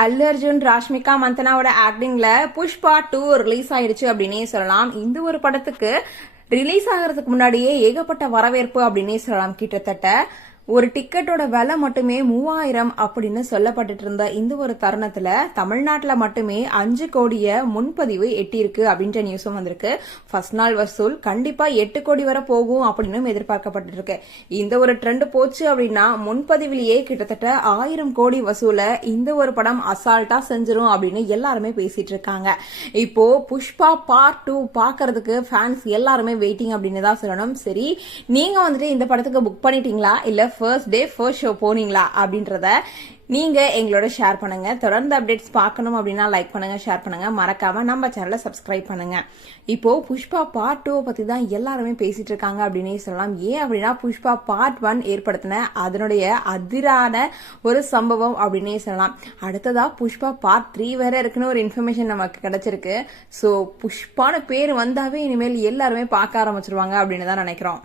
அல்லு அர்ஜுன் ராஷ்மிகா மந்தனாவோட ஆக்டிங்ல Pushpa two release ஆயிடுச்சு அப்படின்னே சொல்லலாம். இந்த ஒரு படத்துக்கு ரிலீஸ் ஆகிறதுக்கு முன்னாடியே ஏகப்பட்ட வரவேற்பு அப்படின்னே சொல்லலாம் கிட்டத்தட்ட. ஒரு டிக்கெட்டோட விலை மட்டுமே மூவாயிரம் அப்படின்னு சொல்லப்பட்டுட்டு இருந்த இந்த ஒரு தருணத்துல தமிழ்நாட்டுல மட்டுமே அஞ்சு கோடிய முன்பதிவு எட்டியிருக்கு அப்படின்ற நியூஸும் வந்திருக்கு. ஃபர்ஸ்ட் நாள் வசூல் கண்டிப்பா எட்டு கோடி வரை போகும் அப்படின்னு எதிர்பார்க்கப்பட்டு இருக்கு இந்த ஒரு ட்ரெண்ட் போச்சு அப்படின்னா முன்பதிவிலேயே கிட்டத்தட்ட ஆயிரம் கோடி வசூல இந்த ஒரு படம் அசால்ட்டா செஞ்சிரும் அப்படின்னு எல்லாருமே பேசிட்டு இருக்காங்க இப்போ புஷ்பா பார்ட் டூ பாக்குறதுக்கு ஃபேன்ஸ் எல்லாருமே வெயிட்டிங் அப்படின்னு தான் சொல்லணும். சரி நீங்க வந்துட்டு இந்த படத்துக்கு புக் பண்ணிட்டீங்களா? இல்ல ஃபர்ஸ்ட் டே ஃபர்ஸ்ட் ஷோ போனீங்களா அப்படின்றத நீங்க எங்களோட ஷேர் பண்ணுங்க. தொடர்ந்து அப்டேட்ஸ் பார்க்கணும் அப்படின்னா லைக் பண்ணுங்க ஷேர் பண்ணுங்க. மறக்காம நம்ம சேனலை சப்ஸ்கிரைப் பண்ணுங்க. இப்போ புஷ்பா பார்ட் டூ பத்தி தான் எல்லாருமே பேசிட்டு இருக்காங்க அப்படின்னே சொல்லலாம். ஏன் அப்படின்னா புஷ்பா பார்ட் ஒன் ஏற்படுத்தின அதனுடைய அதிரான ஒரு சம்பவம் அப்படின்னே சொல்லலாம். அடுத்ததா புஷ்பா பார்ட் த்ரீ வேற இருக்குன்னு ஒரு இன்ஃபர்மேஷன் நமக்கு கிடைச்சிருக்கு. ஸோ புஷ்பான பேர் வந்தாவே இனிமேல் எல்லாருமே பார்க்க ஆரம்பிச்சிருவாங்க அப்படின்னு தான் நினைக்கிறோம்.